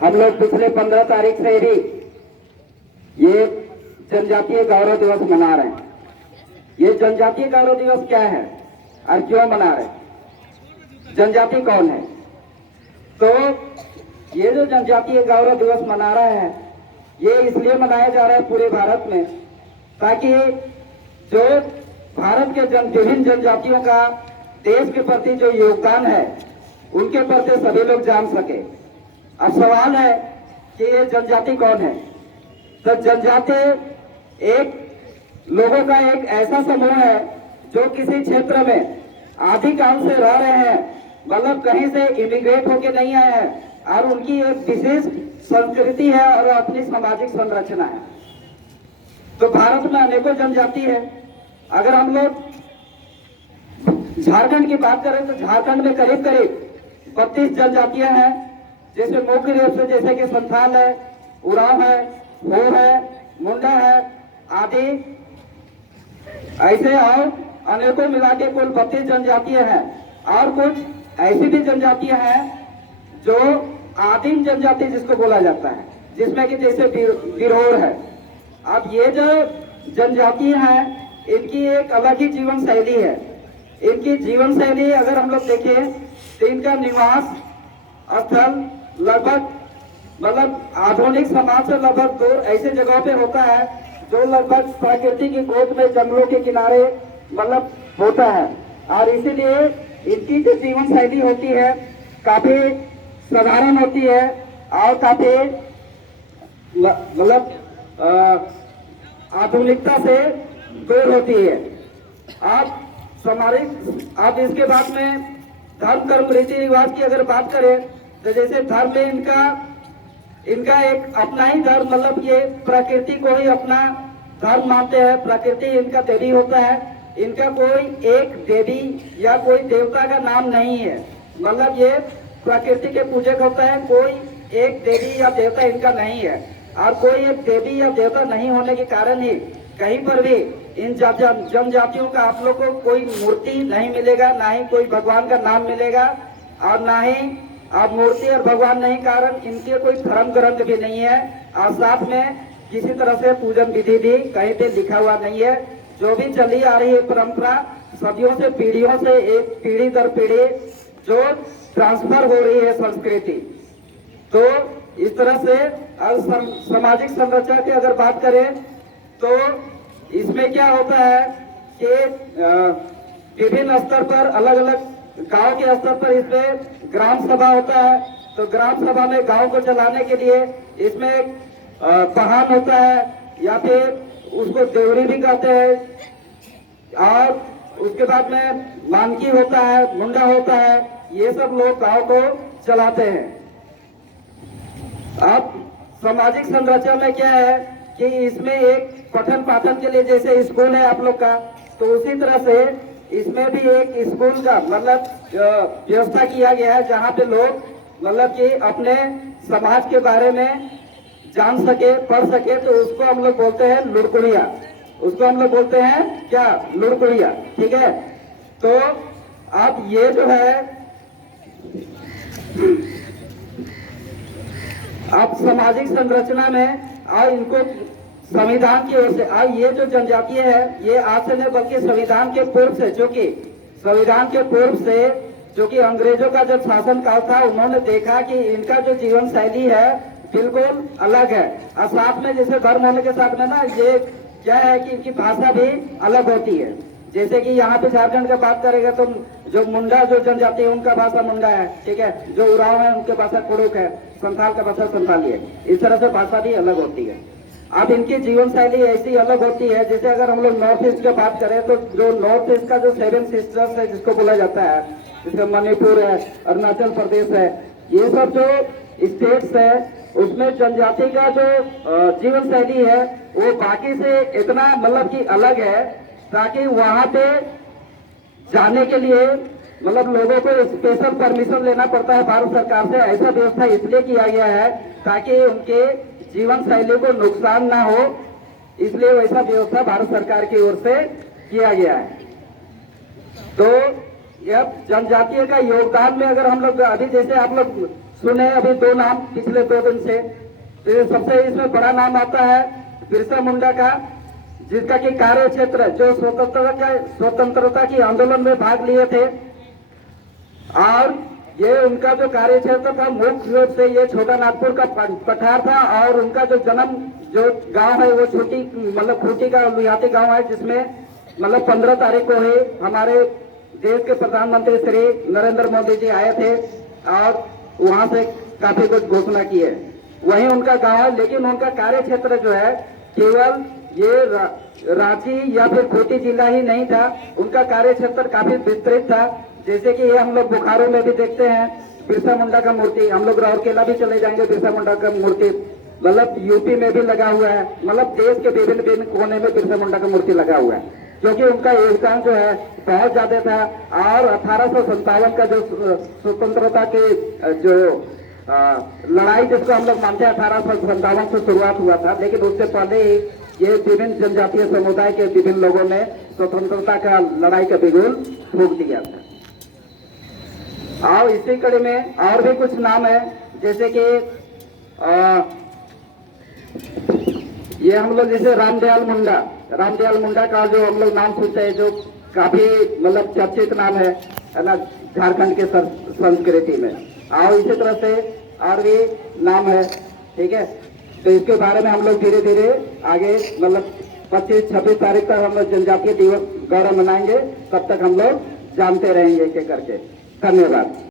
हम लोग पिछले 15 तारीख से ही ये जनजातीय गौरव दिवस मना रहे हैं। ये जनजातीय गौरव दिवस क्या है और क्यों मना रहे हैं? जनजाति कौन है? तो ये जो जनजातीय गौरव दिवस मना रहा है ये इसलिए मनाया जा रहा है पूरे भारत में, ताकि जो भारत के विभिन्न जनजातियों का देश के प्रति जो योगदान है उनके प्रति सभी लोग जान सके। अब सवाल है कि ये जनजाति कौन है? तो जनजाति एक लोगों का एक ऐसा समूह है जो किसी क्षेत्र में आदिकाल से रह रहे हैं, मतलब कहीं से इमिग्रेट होके नहीं आए हैं और उनकी एक विशेष संस्कृति है और अपनी सामाजिक संरचना है। तो भारत में अनेकों जनजाति है। अगर हम लोग झारखंड की बात करें तो झारखंड में करीब करीब 32 जनजातियां हैं, जिसमें मुख्य रूप से जैसे कि संथाल है, उरांव है, हो है, मुंडा है आदि, ऐसे और अनेकों मिला के कुल 32 जनजातियां हैं। और कुछ ऐसी भी जनजातियां हैं जो आदिम जनजाति जिसको बोला जाता है, जिसमें कि जैसे बिरहोर है। अब ये जो जनजातियां हैं इनकी एक अलग ही जीवन शैली है। इनकी जीवन शैली अगर हम लोग देखें तो इनका निवास स्थल लगभग मतलब आधुनिक समाज से लगभग दूर ऐसे जगहों पे होता है जो लगभग प्रकृति की गोद में जंगलों के किनारे मतलब होता है। और इसीलिए इनकी जो जीवन शैली होती है काफी साधारण होती है और काफी मतलब आधुनिकता से दूर होती है। आप इसके बाद में धर्म कर्म रीति रिवाज की अगर बात करें तो जैसे धर्म में इनका एक अपना ही धर्म, मतलब ये प्रकृति को ही अपना धर्म मानते हैं। प्रकृति इनका देवी होता है। इनका कोई एक देवी या कोई देवता का नाम नहीं है, मतलब ये प्रकृति के पूजक होता है। कोई एक देवी या देवता इनका नहीं है। और कोई एक देवी या देवता नहीं होने के कारण ही कहीं पर भी इन जनजातियों का आप लोग को कोई मूर्ति नहीं मिलेगा, ना ही कोई भगवान का नाम मिलेगा, और ना ही आप मूर्ति और भगवान नहीं कारण इनके कोई धर्म ग्रंथ भी नहीं है। और साथ में किसी तरह से पूजन विधि भी कहीं पे लिखा हुआ नहीं है। जो भी चली आ रही है परंपरा सदियों से पीढ़ियों से एक पीढ़ी दर पीढ़ी जो ट्रांसफर हो रही है संस्कृति। तो इस तरह से सामाजिक संरचना की अगर बात करें तो इसमें क्या होता है कि विभिन्न स्तर पर अलग अलग गांव के स्तर पर इसमें ग्राम सभा होता है। तो ग्राम सभा में गांव को चलाने के लिए इसमें एक प्रधान होता है या फिर उसको देवरी भी कहते हैं। और उसके बाद में मानकी होता है, मुंडा होता है, ये सब लोग गांव को चलाते हैं। अब सामाजिक संरचना में क्या है कि इसमें एक पठन पाठन के लिए जैसे स्कूल है आप लोग का, तो उसी तरह से इसमें भी एक स्कूल का मतलब व्यवस्था किया गया है जहाँ पे लोग मतलब कि अपने समाज के बारे में जान सके, पढ़ सके। तो उसको हम लोग बोलते हैं लुड़कुड़िया। उसको हम लोग बोलते हैं क्या? लुड़कुड़िया। ठीक है। तो अब ये जो है अब सामाजिक संरचना में और इनको संविधान की ओर से और ये जो जनजातीय है ये आज से नहीं बल्कि संविधान के पूर्व से जो कि अंग्रेजों का जब शासन काल था उन्होंने देखा कि इनका जो जीवन शैली है बिल्कुल अलग है। और साथ में जैसे धर्म होने के साथ में ना ये क्या है कि इनकी भाषा भी अलग होती है। जैसे कि यहाँ पे झारखंड का बात करेगा तो जो मुंडा जो जनजाति है उनका भाषा मुंडा है, ठीक है। जो उरांव है उनके भाषा कुड़ुक है, संथाल का भाषा संथाली है। इस तरह से भाषा भी अलग होती है। अब इनकी जीवन शैली ऐसी अलग होती है। जैसे अगर हम लोग नॉर्थ ईस्ट की बात करें तो जो नॉर्थ ईस्ट का जो 7 सिस्टर्स है जिसको बोला जाता है, जैसे मणिपुर है, अरुणाचल प्रदेश है, ये सब जो स्टेट्स है उसमें जनजाति का जो जीवन शैली है वो बाकी से इतना मतलब कि अलग है, ताकि वहां पे जाने के लिए मतलब लोगों को स्पेशल परमिशन लेना पड़ता है भारत सरकार से। ऐसा व्यवस्था इसलिए किया गया है ताकि उनके जीवन शैली को नुकसान ना हो, इसलिए वैसा व्यवस्था भारत सरकार की ओर से किया गया है। तो यह जनजातीय का योगदान में अगर हम लोग अभी जैसे आप लोग सुने अभी दो नाम पिछले 2 दिन से। तो ये सबसे इसमें बड़ा नाम आता है बिरसा मुंडा का, जिसका कि कार्य क्षेत्र जो स्वतंत्रता की आंदोलन में भाग लिए थे, और ये उनका जो कार्य क्षेत्र था मुख्य रूप से ये छोटा नागपुर का पठार था, और उनका जो जन्म जो गांव है वो छोटी मतलब खूंटी का लुहाती गांव है, जिसमें मतलब 15 तारीख को ही हमारे देश के प्रधानमंत्री श्री नरेंद्र मोदी जी आए थे और वहां से काफी कुछ घोषणा की है। वही उनका गांव है, लेकिन उनका कार्य क्षेत्र जो है केवल ये रांची या फिर खूंटी जिला ही नहीं था, उनका कार्य क्षेत्र काफी विस्तृत था। जैसे कि ये हम लोग बोकारो में भी देखते हैं बिरसा मुंडा का मूर्ति, हम लोग राउरकेला भी चले जाएंगे, बिरसा मुंडा का मूर्ति मतलब यूपी में भी लगा हुआ है, मतलब देश के विभिन्न विभिन्न कोने में बिरसा मुंडा का मूर्ति लगा हुआ है, क्योंकि उनका योगदान जो है बहुत ज्यादा था। और 1857 का जो स्वतंत्रता के जो लड़ाई जिसको हम लोग मानते हैं 1857 से शुरुआत हुआ था, लेकिन उससे पहले ही ये विभिन्न जनजातीय समुदाय के विभिन्न लोगों ने स्वतंत्रता का लड़ाई का बिगुल फूंक दिया था। और इसी कड़ी में और भी कुछ नाम है, जैसे कि ये हम लोग जैसे रामदयाल मुंडा का जो हम लोग नाम सुनते हैं, जो काफी मतलब चर्चित नाम है ना झारखंड के संस्कृति में। और इसी तरह से और भी नाम है, ठीक है। तो इसके बारे में हम लोग धीरे धीरे आगे मतलब 25-26 तारीख तक हम लोग जनजातीय दिवस गौरव मनाएंगे, तब तक हम लोग जानते रहेंगे एक एक करके। धन्यवाद।